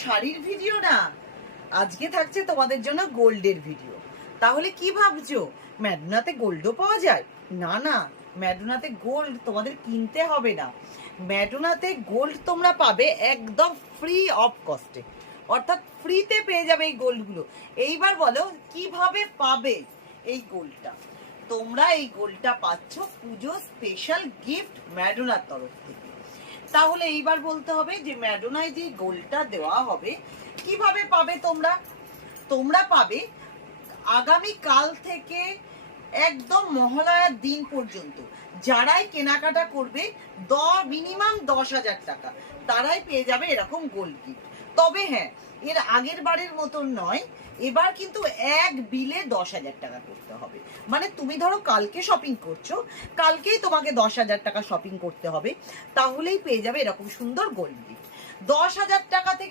শাড়ির ভিডিও না, আজকে থাকছে তোমাদের জন্য গোল্ডের ভিডিও। তাহলে কি ভাবছো ম্যাডোনাতে গোল্ডও পাওয়া যায়? না না, ম্যাডোনাতে গোল্ড তোমাদের কিনতে হবে না। ম্যাডোনাতে গোল্ড তোমরা পাবে একদম ফ্রি অফ কস্টে, অর্থাৎ ফ্রিতে পেয়ে যাবে এই গোল্ডগুলো। এইবার বলো কিভাবে পাবে এই গোল্ডটা? তোমরা এই গোল্ডটা পাচ্ছ পুজো স্পেশাল গিফট ম্যাডোনার তরফ থেকে। তাহলে এইবার বলতে হবে যে ম্যাডোনায় যে গোল্ডটা দেওয়া হবে কিভাবে পাবে তোমরা? তোমরা পাবে আগামী কাল থেকে একদম মহালয়ার দিন পর্যন্ত যারাই কেনাকাটা করবে মিনিমাম 10,000 টাকা, তারাই পেয়ে যাবে এরকম গোল্ড গিফট। তবে হ্যাঁ, এর আগের বারের মতন নয়, এবার কিন্তু এক বিলে 10,000 টাকা করতে হবে। মানে তুমি ধরো কালকে শপিং করছো, কালকেই তোমাকে 10,000 টাকা শপিং করতে হবে, তাহলেই পেয়ে যাবে এরকম সুন্দর গোল্ড গিফট। 10,000 টাকা থেকে